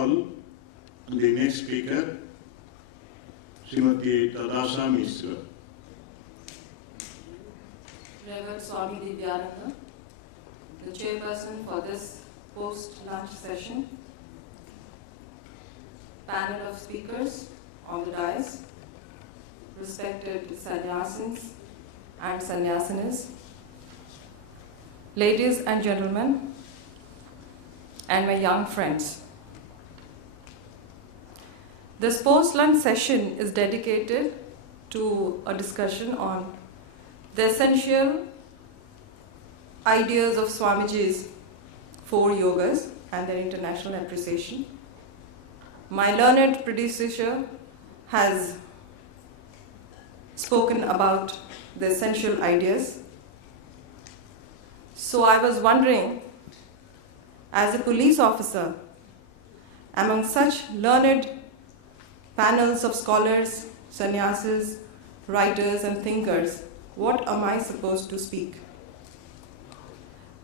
call the next speaker, Srimati Tadasha Mishra. Reverend Swami Divyananda, the chairperson for this post-lunch session, panel of speakers on the dais, respected sannyasins and sannyasinis, ladies and gentlemen, and my young friends. This post-lunch session is dedicated to a discussion on the essential ideas of Swamiji's 4 yogas and their international appreciation. My learned predecessor has spoken about the essential ideas. So I was wondering, as a police officer, among such learned panels of scholars, sannyasis, writers and thinkers, what am I supposed to speak?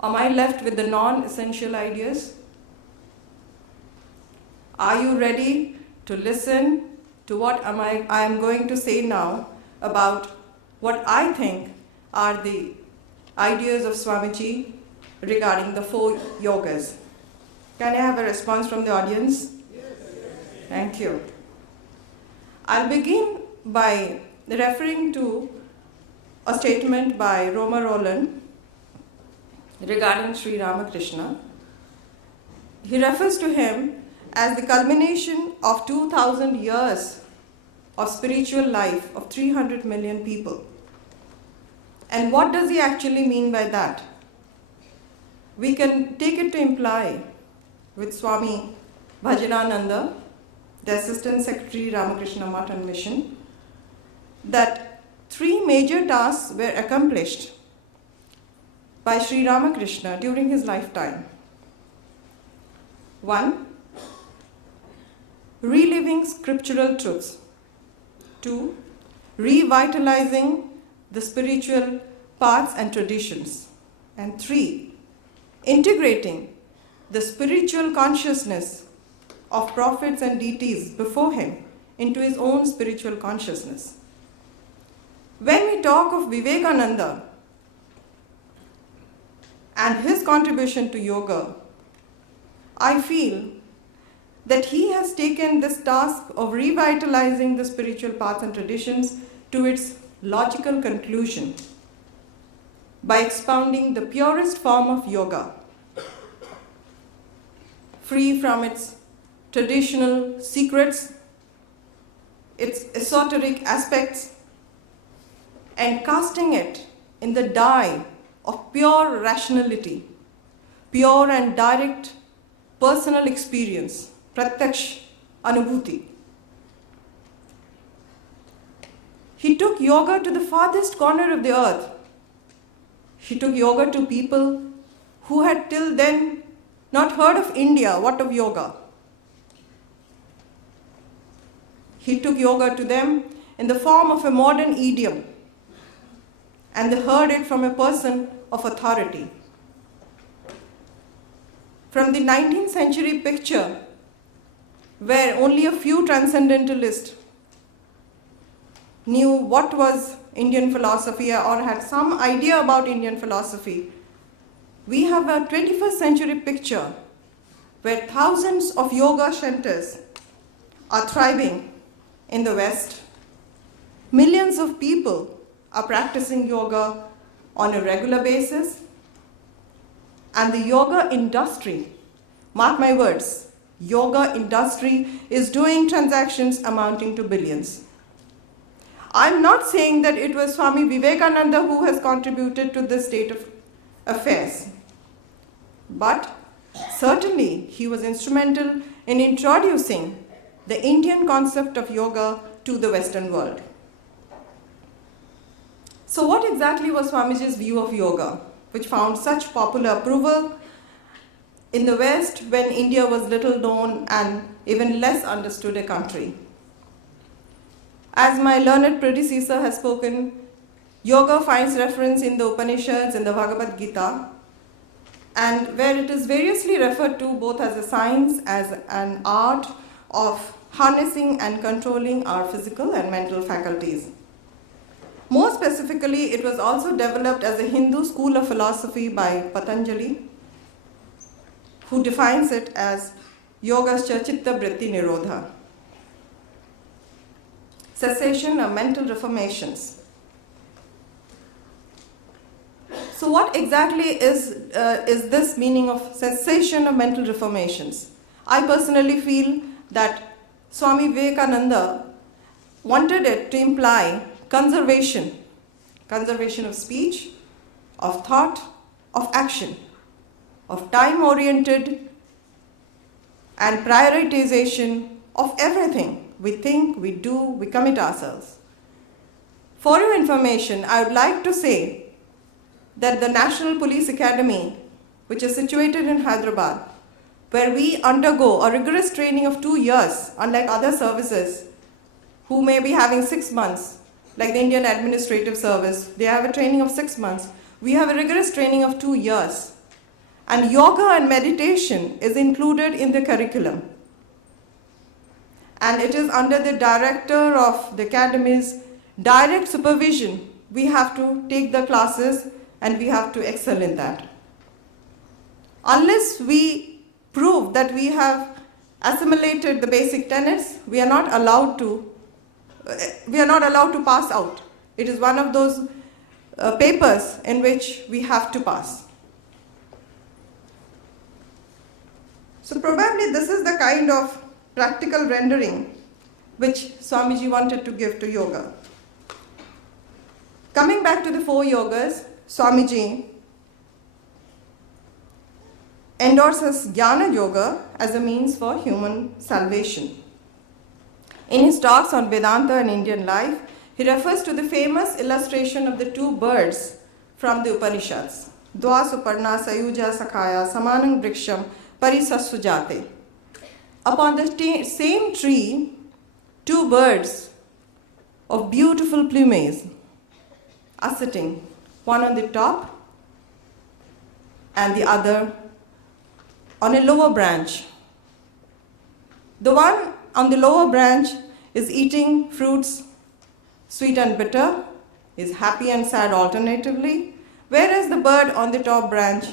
Am I left with the non-essential ideas? Are you ready to listen to what I am going to say now about what I think are the ideas of Swamiji regarding the 4 yogas? Can I have a response from the audience? Yes. Thank you. I'll begin by referring to a statement by Roma Roland regarding Sri Ramakrishna. He refers to him as the culmination of 2000 years of spiritual life of 300 million people. And what does he actually mean by that? We can take it to imply with Swami Bhajanananda, the Assistant Secretary Ramakrishna Math and Mission, that 3 major tasks were accomplished by Sri Ramakrishna during his lifetime. 1. Reliving scriptural truths. 2. Revitalizing the spiritual paths and traditions. And 3. Integrating the spiritual consciousness of prophets and deities before him into his own spiritual consciousness. When we talk of Vivekananda and his contribution to yoga, I feel that he has taken this task of revitalizing the spiritual paths and traditions to its logical conclusion by expounding the purest form of yoga, free from its traditional secrets, its esoteric aspects, and casting it in the dye of pure rationality, pure and direct personal experience, pratyaksh anubhuti. He took yoga to the farthest corner of the earth. He took yoga to people who had till then not heard of India, what of yoga. He took yoga to them in the form of a modern idiom, and they heard it from a person of authority. From the 19th century picture, where only a few transcendentalists knew what was Indian philosophy or had some idea about Indian philosophy, we have a 21st century picture where thousands of yoga centers are thriving in the West. Millions of people are practicing yoga on a regular basis, and the yoga industry, mark my words, yoga industry is doing transactions amounting to billions. I'm not saying that it was Swami Vivekananda who has contributed to this state of affairs, but certainly he was instrumental in introducing the Indian concept of yoga to the Western world. So what exactly was Swamiji's view of yoga, which found such popular approval in the West when India was little known and even less understood a country? As my learned predecessor has spoken, yoga finds reference in the Upanishads and the Bhagavad Gita, and where it is variously referred to both as a science, as an art of harnessing and controlling our physical and mental faculties. More specifically, it was also developed as a Hindu school of philosophy by Patanjali, who defines it as Yogascha Chitta Vritti Nirodha, cessation of mental reformations. So what exactly is this meaning of cessation of mental reformations? I personally feel that Swami Vivekananda wanted it to imply conservation of speech, of thought, of action, of time-oriented and prioritization of everything we think, we do, we commit ourselves. For your information, I would like to say that the National Police Academy, which is situated in Hyderabad, where we undergo a rigorous training of 2 years, unlike other services who may be having 6 months, like the Indian Administrative Service, they have a training of 6 months. We have a rigorous training of 2 years. And yoga and meditation is included in the curriculum. And it is under the director of the academy's direct supervision. We have to take the classes and we have to excel in that. Unless we prove that we have assimilated the basic tenets, we are not allowed to pass out. It is one of those papers in which we have to pass. So probably this is the kind of practical rendering which Swamiji wanted to give to yoga. Coming back to the 4 yogas, Swamiji endorses Jnana Yoga as a means for human salvation. In his talks on Vedanta and Indian life, he refers to the famous illustration of the 2 birds from the Upanishads. Dva Suparna Sayuja Sakhaya Samanang Vriksham Parisasujate. Upon the same tree, 2 birds of beautiful plumage are sitting, one on the top and the other on a lower branch. The one on the lower branch is eating fruits, sweet and bitter, is happy and sad alternatively, whereas the bird on the top branch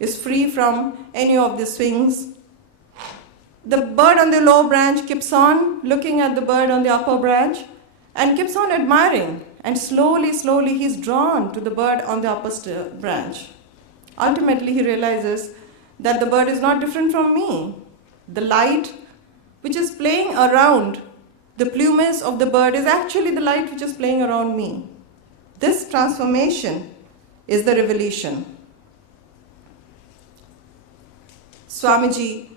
is free from any of the swings. The bird on the lower branch keeps on looking at the bird on the upper branch and keeps on admiring, and slowly he is drawn to the bird on the upper branch. Ultimately, he realizes that the bird is not different from me. The light which is playing around the plumage of the bird is actually the light which is playing around me. This transformation is the revelation. Swamiji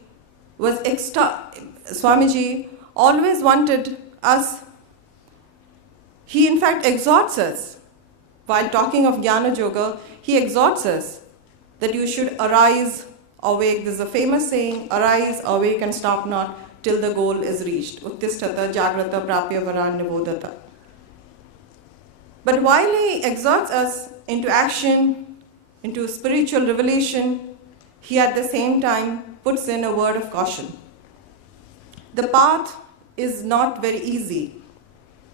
always wanted us, he in fact exhorts us, while talking of Jnana Yoga, he exhorts us that you should arise, awake. There's a famous saying, arise, awake and stop not till the goal is reached. Uttisthata jagrata prapya varan nibodhata. But while he exhorts us into action, into spiritual revelation, he at the same time puts in a word of caution. The path is not very easy.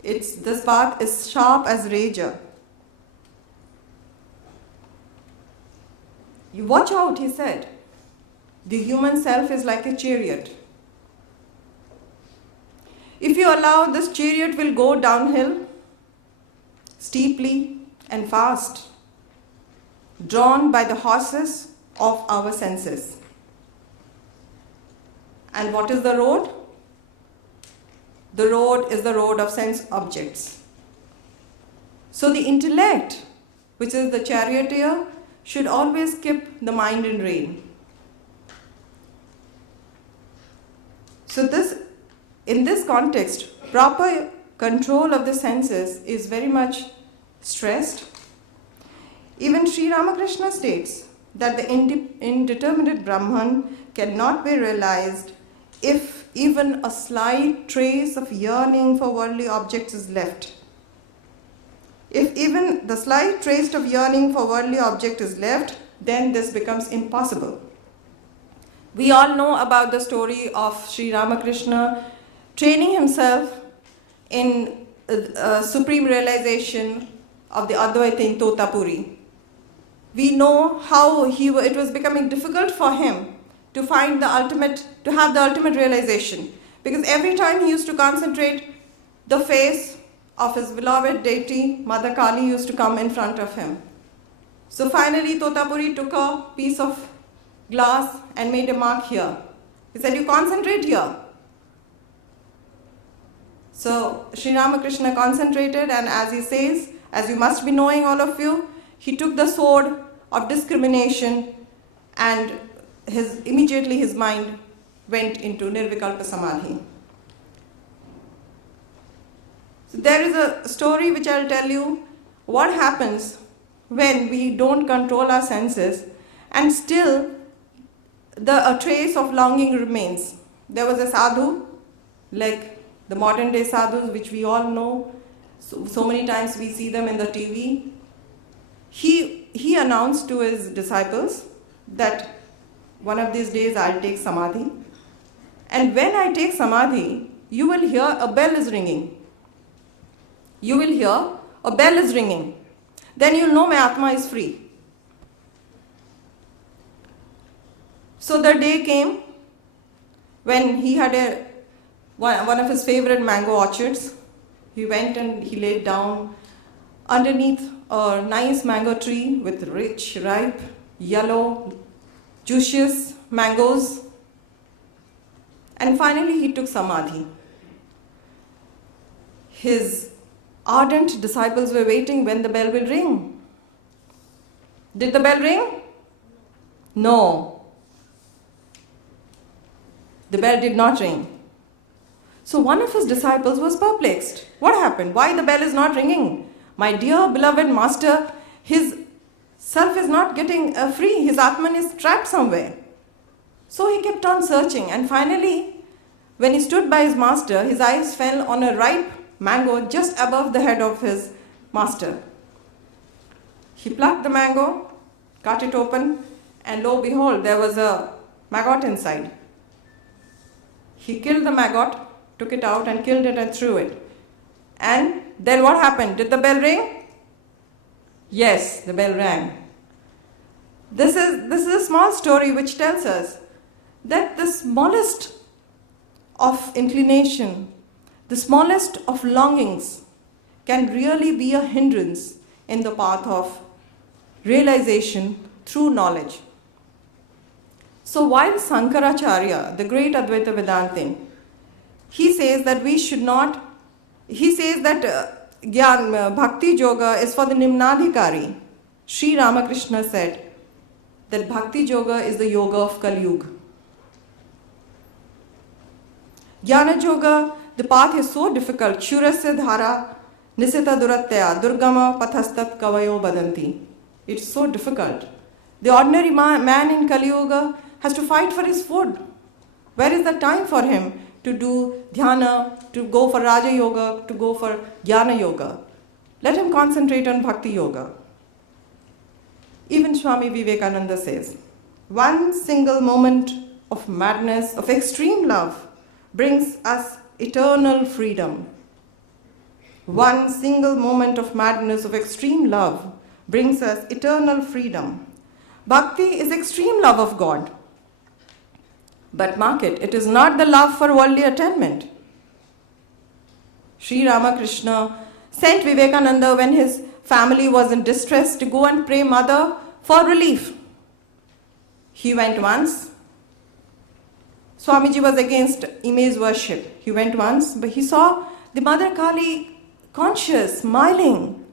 This path is sharp as razor. You watch out, he said. The human self is like a chariot. If you allow, this chariot will go downhill steeply and fast, drawn by the horses of our senses. And what is the road? The road is the road of sense objects. So the intellect, which is the charioteer, should always keep the mind in rein. So in this context, proper control of the senses is very much stressed. Even Sri Ramakrishna states that the indeterminate Brahman cannot be realized if even a slight trace of yearning for worldly objects is left. If even the slight trace of yearning for worldly object is left, then this becomes impossible. We all know about the story of Sri Ramakrishna training himself in supreme realization of the Advaita in Totapuri. We know how it was becoming difficult for him to have the ultimate realization, because every time he used to concentrate, the face of his beloved deity, Mother Kali, used to come in front of him. So finally, Totapuri took a piece of glass and made a mark here. He said, "You concentrate here." So Sri Ramakrishna concentrated, and as he says, as you must be knowing, all of you, he took the sword of discrimination, and immediately his mind went into Nirvikalpa Samadhi. So there is a story which I'll tell you what happens when we don't control our senses and still a trace of longing remains. There was a sadhu, like the modern day sadhus, which we all know, so many times we see them in the TV. He announced to his disciples that one of these days I'll take samadhi, and when I take samadhi, you will hear a bell is ringing. You will hear a bell is ringing. Then you'll know my Atma is free. So the day came when he had one of his favorite mango orchards. He went and he laid down underneath a nice mango tree with rich, ripe, yellow, juicious mangoes. And finally he took samadhi. His ardent disciples were waiting when the bell will ring. Did the bell ring? No. The bell did not ring. So one of his disciples was perplexed. What happened? Why the bell is not ringing? My dear beloved master, his self is not getting free. His Atman is trapped somewhere. So he kept on searching, and finally, when he stood by his master, his eyes fell on a ripe mango just above the head of his master. He plucked the mango, cut it open, and lo and behold, there was a maggot inside. He killed the maggot, took it out and killed it and threw it. And then what happened? Did the bell ring? Yes, the bell rang. This is a small story which tells us that the smallest of inclination, the smallest of longings can really be a hindrance in the path of realization through knowledge. So while Sankaracharya, the great Advaita Vedantin, he says that Bhakti Yoga is for the Nimnadhikari. Sri Ramakrishna said that Bhakti Yoga is the yoga of Kali Yuga. Jnana Yoga, the path is so difficult. Shurasya dhara nisita durattaya durgama pathastat kavayo badanti. It's so difficult. The ordinary man in Kali Yuga has to fight for his food. Where is the time for him to do dhyana, to go for Raja Yoga, to go for Jnana Yoga? Let him concentrate on Bhakti Yoga. Even Swami Vivekananda says, one single moment of madness, of extreme love, brings us eternal freedom. One single moment of madness, of extreme love, brings us eternal freedom. Bhakti is extreme love of God. But mark it is not the love for worldly attainment. Sri Ramakrishna sent Vivekananda when his family was in distress to go and pray Mother for relief. He went once. Swamiji was against image worship. He went once, but he saw the Mother Kali conscious, smiling.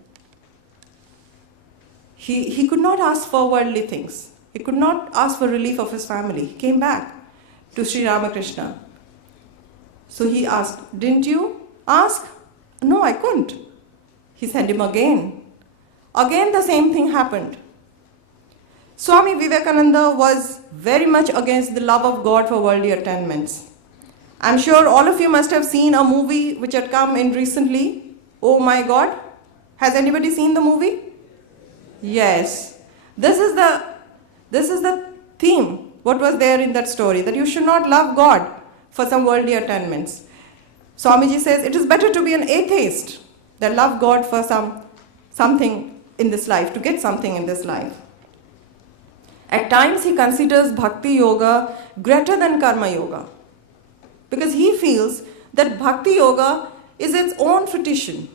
He could not ask for worldly things. He could not ask for relief of his family. He came back to Sri Ramakrishna. So he asked, didn't you ask? No, I couldn't. He sent him again. Again the same thing happened. Swami Vivekananda was very much against the love of God for worldly attainments. I'm sure all of you must have seen a movie which had come in recently, Oh My God. Has anybody seen the movie? Yes. This is the This is the theme, what was there in that story, that you should not love God for some worldly attainments. Swamiji says it is better to be an atheist than love God for something in this life, to get something in this life. At times he considers Bhakti Yoga greater than Karma Yoga, because he feels that Bhakti Yoga is its own fruition,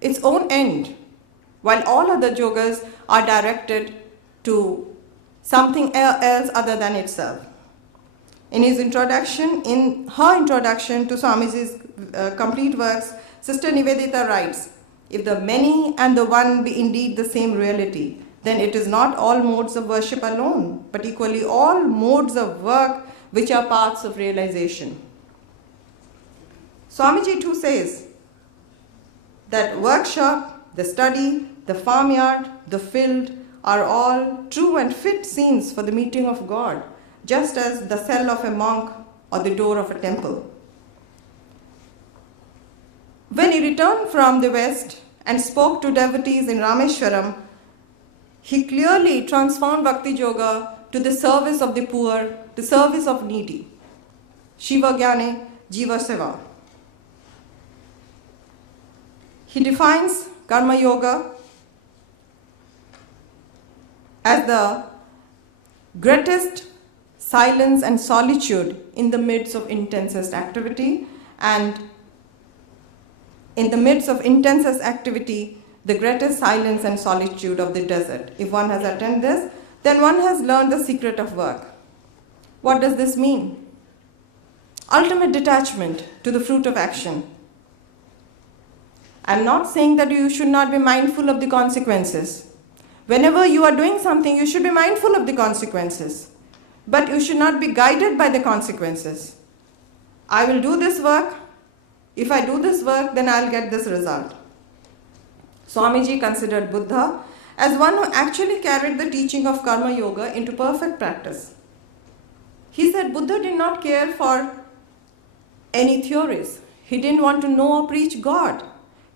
its own end, while all other yogas are directed to something else other than itself. In her introduction to Swamiji's complete works, Sister Nivedita writes, "If the many and the one be indeed the same reality, then it is not all modes of worship alone, but equally all modes of work which are paths of realization." Swamiji too says that workshop, the study, the farmyard, the field are all true and fit scenes for the meeting of God, just as the cell of a monk or the door of a temple. When he returned from the West and spoke to devotees in Rameshwaram, he clearly transformed Bhakti Yoga to the service of the poor, the service of needy. Shiva Jnane Jiva Seva. He defines Karma Yoga as the greatest silence and solitude in the midst of intensest activity, and in the midst of intensest activity, the greatest silence and solitude of the desert. If one has attained this, then one has learned the secret of work. What does this mean? Ultimate detachment to the fruit of action. I'm not saying that you should not be mindful of the consequences. Whenever you are doing something, you should be mindful of the consequences. But you should not be guided by the consequences. I will do this work. If I do this work, then I'll get this result. Swamiji considered Buddha as one who actually carried the teaching of Karma Yoga into perfect practice. He said Buddha did not care for any theories. He didn't want to know or preach God.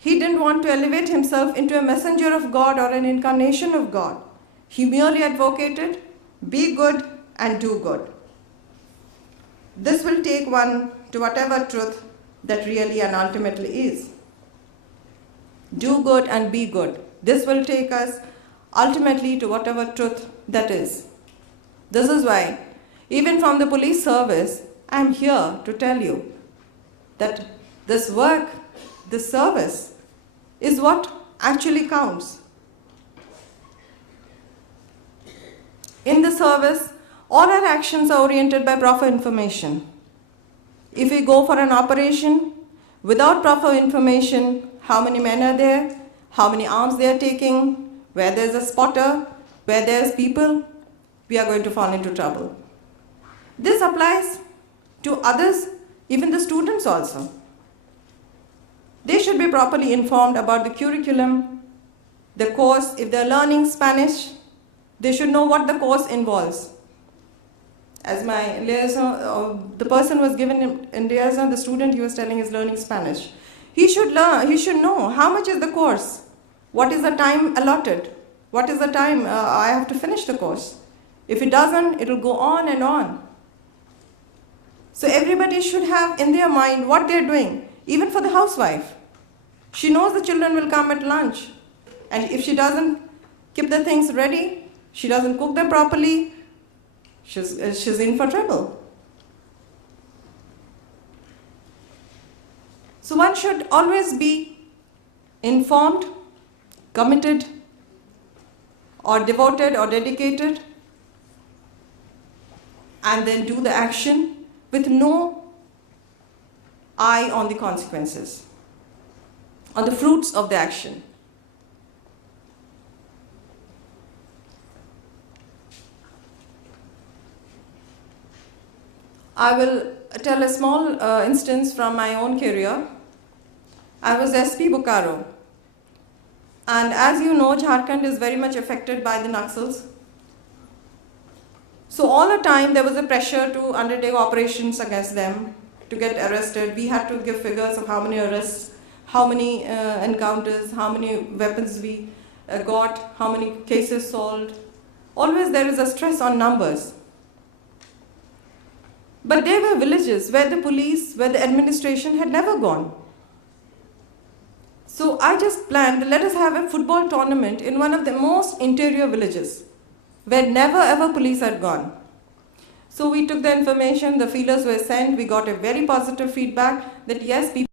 He didn't want to elevate himself into a messenger of God or an incarnation of God. He merely advocated, be good and do good. This will take one to whatever truth that really and ultimately is. Do good and be good. This will take us ultimately to whatever truth that is. This is why, even from the police service, I am here to tell you that this work, this service, is what actually counts. In the service, all our actions are oriented by proper information. If we go for an operation without proper information, how many men are there, how many arms they are taking, where there's a spotter, where there's people, we are going to fall into trouble. This applies to others, even the students also. They should be properly informed about the curriculum, the course. If they're learning Spanish, they should know what the course involves. As my liaison, the person was given in liaison, the student he was telling is learning Spanish. He should know how much is the course, what is the time allotted, what is the time I have to finish the course. If it doesn't, it will go on and on. So everybody should have in their mind what they're doing. Even for the housewife, she knows the children will come at lunch, and if she doesn't keep the things ready, she doesn't cook them properly, she's in for trouble. So one should always be informed, committed, or devoted or dedicated, and then do the action with no eye on the consequences, on the fruits of the action. I will tell a small instance from my own career. I was SP Bokaro, and as you know, Jharkhand is very much affected by the Naxals. So all the time there was a pressure to undertake operations against them, to get arrested. We had to give figures of how many arrests, how many encounters, how many weapons we got, how many cases solved, always there is a stress on numbers. But there were villages where the police, where the administration had never gone. So I just planned, let us have a football tournament in one of the most interior villages, where never ever police had gone. So we took the information, the feelers were sent, we got a very positive feedback that yes, people